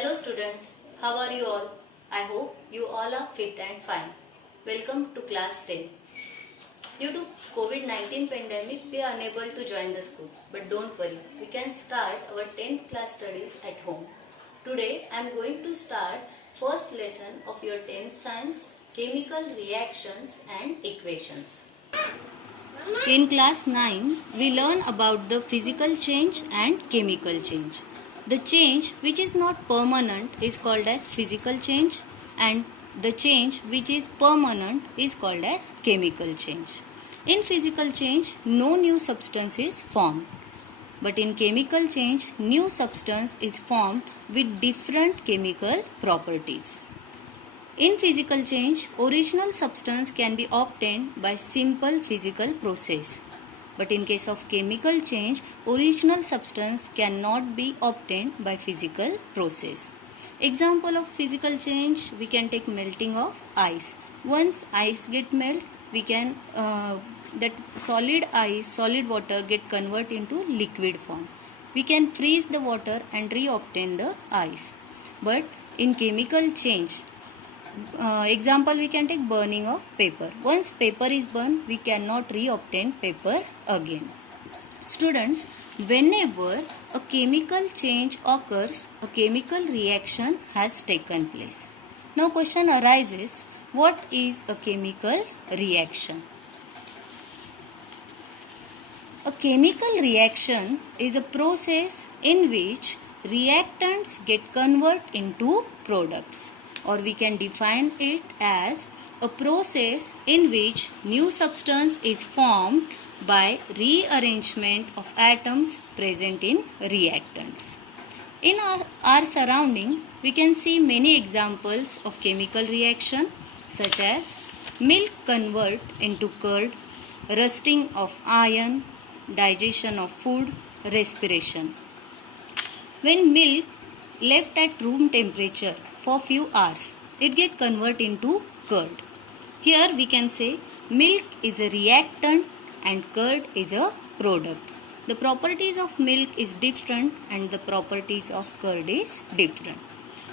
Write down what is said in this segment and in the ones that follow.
Hello students, how are you all? I hope you all are fit and fine. Welcome to class 10. Due to COVID-19 pandemic, we are unable to join the school. But don't worry, we can start our 10th class studies at home. Today, I am going to start first lesson of your 10th science, chemical reactions and equations. In class 9, we learn about the physical change and chemical change. The change which is not permanent is called as physical change, and the change which is permanent is called as chemical change. In physical change, no new substance is formed. But in chemical change, new substance is formed with different chemical properties. In physical change, original substance can be obtained by simple physical process. But in case of chemical change, original substance cannot be obtained by physical process. Example of physical change, we can take melting of ice. Once ice get melt, we can that solid water get convert into liquid form. We can freeze the water and re-obtain the ice. But in chemical change, example we can take burning of paper. Once paper is burned, we cannot re-obtain paper again. Students, whenever a chemical change occurs, a chemical reaction has taken place. Now question arises, what is a chemical reaction? A chemical reaction is a process in which reactants get converted into products. Or we can define it as a process in which new substance is formed by rearrangement of atoms present in reactants. In our surrounding, we can see many examples of chemical reaction such as milk convert into curd, rusting of iron, digestion of food, respiration. When milk left at room temperature for few hours, it get converted into curd. Here we can say milk is a reactant and curd is a product. The properties of milk is different and the properties of curd is different.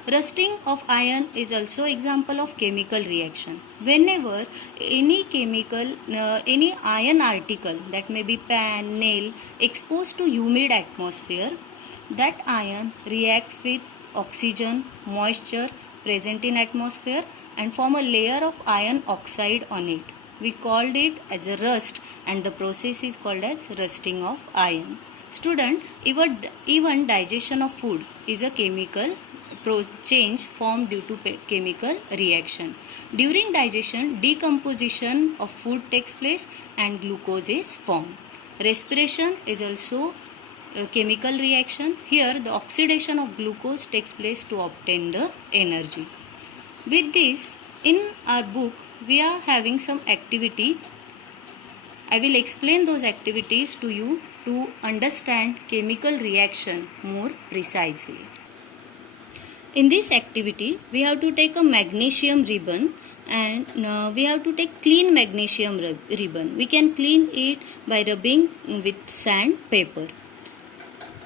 Rusting of iron is also example of chemical reaction. Whenever any iron article, that may be pan, nail, exposed to humid atmosphere, that iron reacts with oxygen, moisture present in atmosphere and form a layer of iron oxide on it. We called it as a rust and the process is called as rusting of iron. Student, even digestion of food is a chemical change formed due to chemical reaction. During digestion, decomposition of food takes place and glucose is formed. Respiration is also a chemical reaction. Here the oxidation of glucose takes place to obtain the energy. With this, in our book we are having some activity. I will explain those activities to you to understand chemical reaction more precisely. In this activity, we have to take a magnesium ribbon and we have to take clean magnesium ribbon. We can clean it by rubbing with sandpaper.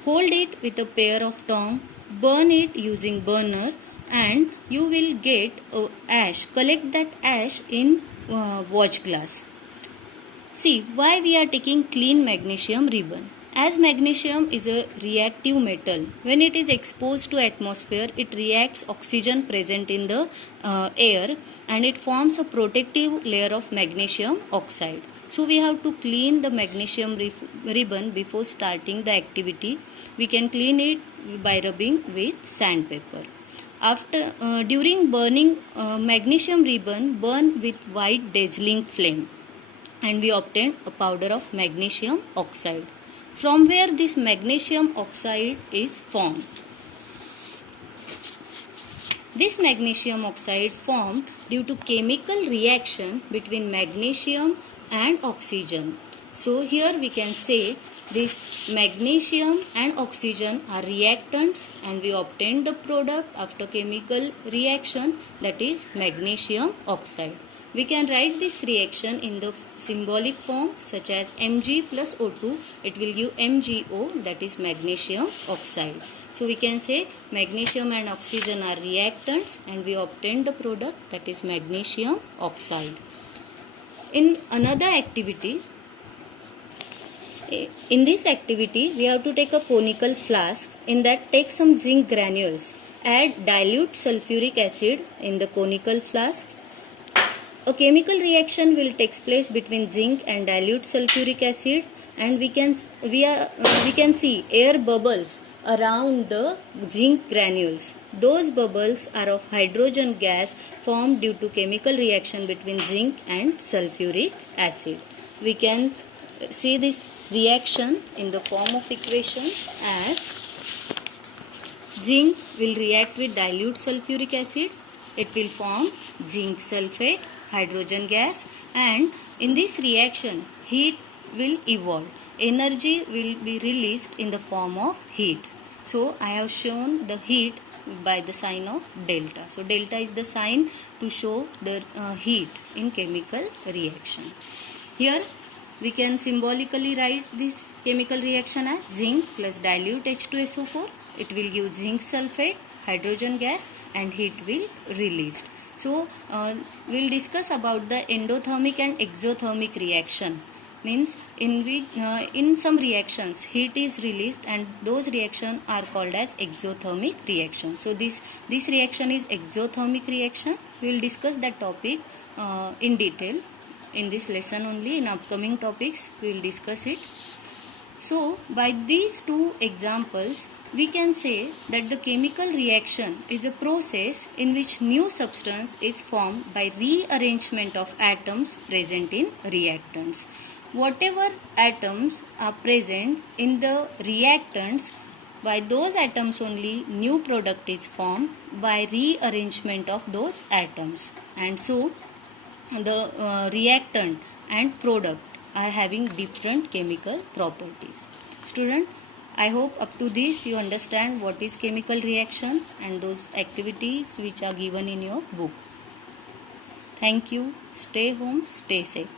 Hold it with a pair of tongs, burn it using burner and you will get ash. Collect that ash in watch glass. See why we are taking clean magnesium ribbon. As magnesium is a reactive metal, when it is exposed to atmosphere, it reacts oxygen present in the air and it forms a protective layer of magnesium oxide. So we have to clean the magnesium ribbon before starting the activity. We can clean it by rubbing with sandpaper. During burning, magnesium ribbon burn with white dazzling flame and we obtain a powder of magnesium oxide, from where this magnesium oxide is formed. This magnesium oxide formed due to chemical reaction between magnesium and oxygen. So here we can say this magnesium and oxygen are reactants and we obtain the product after chemical reaction, that is magnesium oxide. We can write this reaction in the symbolic form such as Mg plus O2. It will give MgO, that is magnesium oxide. So we can say magnesium and oxygen are reactants and we obtain the product, that is magnesium oxide. In another activity, in this activity we have to take a conical flask. In that, take some zinc granules, add dilute sulfuric acid in the conical flask. A chemical reaction will take place between zinc and dilute sulfuric acid, and we can see air bubbles around the zinc granules. Those bubbles are of hydrogen gas formed due to chemical reaction between zinc and sulfuric acid. We can see this reaction in the form of equation as zinc will react with dilute sulfuric acid. It will form zinc sulfate, hydrogen gas, and in this reaction heat will evolve. Energy will be released in the form of heat. So I have shown the heat by the sign of delta. So delta is the sign to show the heat in chemical reaction. Here we can symbolically write this chemical reaction as zinc plus dilute H2SO4. It will give zinc sulfate, hydrogen gas, and heat will released. So we will discuss about the endothermic and exothermic reaction. Means in some reactions heat is released and those reactions are called as exothermic reaction. So this reaction is exothermic reaction. We will discuss that topic in detail in this lesson only. In upcoming topics we will discuss it. So by these two examples we can say that the chemical reaction is a process in which new substance is formed by rearrangement of atoms present in reactants. Whatever atoms are present in the reactants, by those atoms only new product is formed by rearrangement of those atoms. And so the reactant and product are having different chemical properties. Student, I hope up to this you understand what is chemical reaction and those activities which are given in your book. Thank you. Stay home, stay safe.